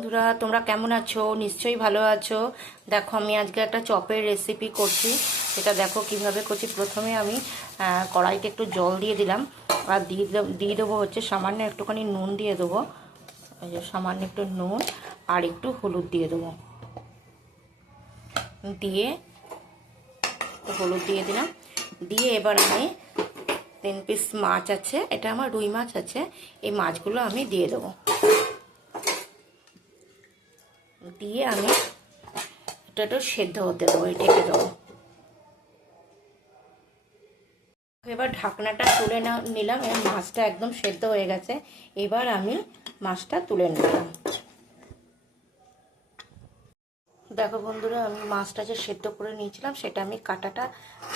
বন্ধুরা, তোমরা কেমন আছো? নিশ্চয়ই ভালো আছো। দেখো, আমি আজকে একটা চপের রেসিপি করছি। সেটা দেখো কিভাবে করছি। প্রথমে আমি কড়াইতে একটু জল দিয়ে দিলাম, আর দিয়ে দেবো হচ্ছে সামান্য একটুখানি নুন দিয়ে দেবো। এই যে সামান্য একটু নুন আর একটু হলুদ দিয়ে দেবো। দিয়ে হলুদ দিয়ে দিলাম। দিয়ে এবার আমি 3 পিস মাছ আছে, এটা আমার রুই মাছ আছে, এই মাছগুলো আমি দিয়ে দেবো। দিয়ে আমি এটা একটু সেদ্ধ হতে দেবো, ঢেকে দেবো। এবার ঢাকনাটা তুলে নিলাম। এবার মাছটা একদম সেদ্ধ হয়ে গেছে। এবার আমি মাছটা তুলে নিলাম। দেখো বন্ধুরা, আমি মাছটা যে সেদ্ধ করে নিয়েছিলাম সেটা আমি কাঁটাটা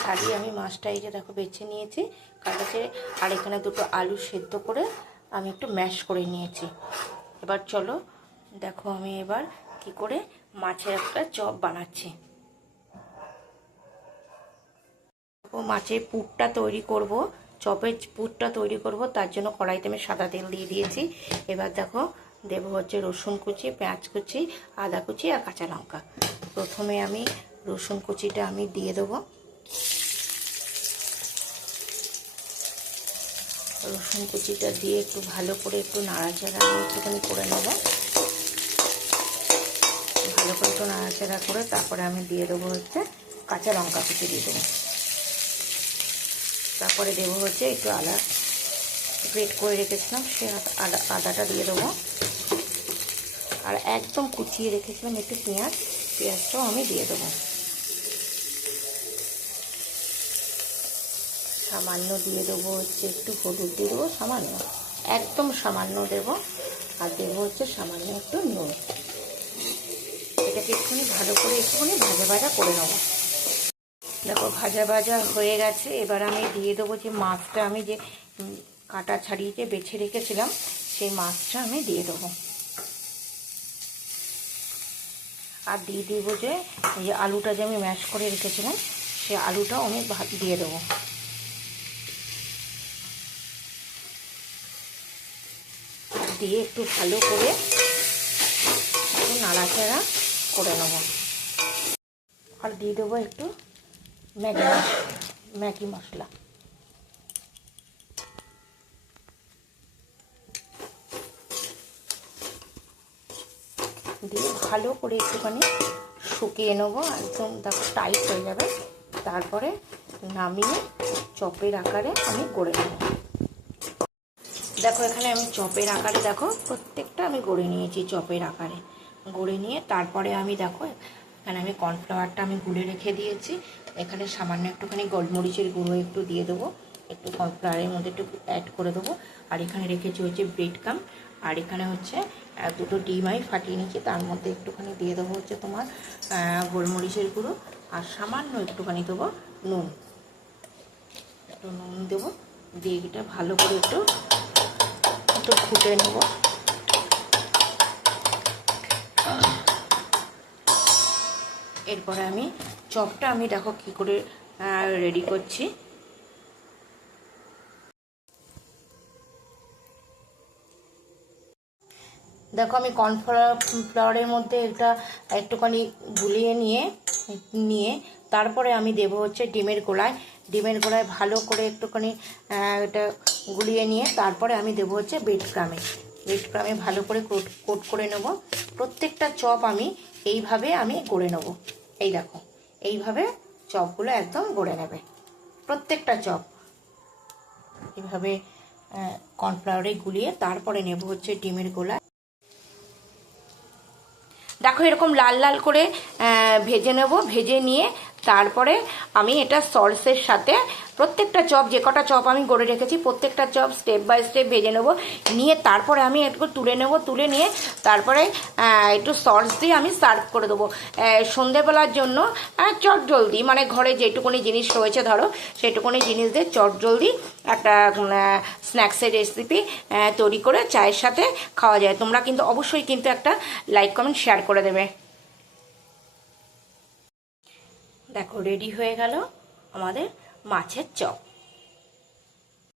ছাড়িয়ে আমি মাছটা এই যে দেখো বেছে নিয়েছি কাঁটা ছেড়ে। আর এখানে দুটো আলু সেদ্ধ করে আমি একটু ম্যাশ করে নিয়েছি। এবার চলো দেখো আমি এবার কি করে মাছের একটা চপ বানাচ্ছি। মাছের পুরটা তৈরি করব, চপের পুরটা তৈরি করব, তার জন্য কড়াইতে আমি সাদা তেল দিয়ে দিয়েছি। এবার দেখো দেবো হচ্ছে রসুন কুচি, পেঁয়াজ কুচি, আদা কুচি আর কাঁচা লঙ্কা। প্রথমে আমি রসুন কুচিটা আমি দিয়ে দেবো। রসুন কুচিটা দিয়ে একটু ভালো করে একটু নাড়াচাড়া আমি একটুখানি করে নেব। ভালো করে একটু নাড়াচাড়া করে তারপরে আমি দিয়ে দেবো হচ্ছে কাঁচা লঙ্কা কুচি দিয়ে দেবো। তারপরে দেবো হচ্ছে একটু আদা গ্রেট করে রেখেছিলাম, সে আদাটা দিয়ে দেবো। আর একদম কুচিয়ে রেখেছিলাম একটু পেঁয়াজটাও আমি দিয়ে দেবো। সামান্য দিয়ে দেবো হচ্ছে একটু হলুদ দিয়ে দেবো, সামান্য, একদম সামান্য দেবো। আর দেবো হচ্ছে সামান্য একটু নুন। এটাকে একটুখানি ভালো করে একটুখানি ভাজা ভাজা করে নেবো। দেখো ভাজা ভাজা হয়ে গেছে। এবার আমি দিয়ে দেবো যে মাছটা আমি যে কাঁটা ছাড়িয়ে যে বেছে রেখেছিলাম সেই মাছটা আমি দিয়ে দেবো। আর দিয়ে দেবো যে এই আলুটা যে আমি ম্যাশ করে রেখেছিলাম সেই আলুটাও আমি দিয়ে দেবো। দিয়ে একটু ভালো করে একটু নাড়াচাড়া করে নেবো। আর দিয়ে দেবো একটু ম্যাগি মশলা। দিয়ে ভালো করে একটুখানি শুকিয়ে নেবো, একদম দেখো টাইট হয়ে যাবে। তারপরে নামিয়ে চপের আকারে আমি গড়ে নেব। দেখো এখানে আমি চপের আকারে দেখো প্রত্যেকটা আমি গড়ে নিয়েছি চপের আকারে। গড়ে নিয়ে তারপরে আমি দেখো এখানে আমি কর্নফ্লাওয়ারটা আমি গুলে রেখে দিয়েছি। এখানে সামান্য একটুখানি গোলমরিচের গুঁড়ো একটু দিয়ে দেবো, একটু কর্নফ্লাওয়ারের মধ্যে একটু অ্যাড করে দেবো। আর এখানে রেখেছি হচ্ছে ব্রেড ক্রাম্ব। আর এখানে হচ্ছে দুটো ডিম আমি ফাটিয়ে নিয়েছি, তার মধ্যে একটুখানি দিয়ে দেবো হচ্ছে তোমার গোলমরিচের গুঁড়ো। আর সামান্য একটুখানি দেবো নুন, একটু নুন দেবো। দিয়ে এটা ভালো করে একটু ফুটে নেব। এরপরে আমি চপটা আমি দেখো কি করে রেডি করছি। দেখো আমি কর্নফ্লাওয়ারের মধ্যে এটা একটুখানি গুলিয়ে নিয়ে তারপরে আমি দেবো হচ্ছে ডিমের গোলায় ভালো করে একটুখানি এটা গুলিয়ে নিয়ে তারপরে আমি দেবো হচ্ছে ব্রেড ক্রামে ভালো করে কোট করে নেব। প্রত্যেকটা চপ আমি এইভাবে আমি গড়ে নেব। এই দেখো এইভাবে চপগুলো একদম গড়ে নেবে প্রত্যেকটা চপ। এইভাবে কর্নফ্লাওয়ারে গুলিয়ে তারপরে নেব হচ্ছে ডিমের গোলা। দেখো এরকম লাল লাল করে ভেজে নেব। ভেজে নিয়ে তারপরে আমি এটা সসের সাথে প্রত্যেকটা চপ, যে কটা চপ আমি গড়ে রেখেছি প্রত্যেকটা চপ স্টেপ বাই স্টেপ ভেজে নেব। নিয়ে তারপরে আমি একটু তুলে নেব। তুলে নিয়ে তারপরে একটু সস দিয়ে আমি সার্ভ করে দেবো। সন্ধেবেলার জন্য চটজলদি, মানে ঘরে যেটুকুনি জিনিস রয়েছে ধরো সেটুকুনি জিনিস দিয়ে চটজলদি একটা স্ন্যাক্সের রেসিপি তৈরি করে চায়ের সাথে খাওয়া যায়। তোমরা কিন্তু অবশ্যই কিন্তু একটা লাইক কমেন্ট শেয়ার করে দেবে। দেখো রেডি হয়ে গেল আমাদের মাছের চপ।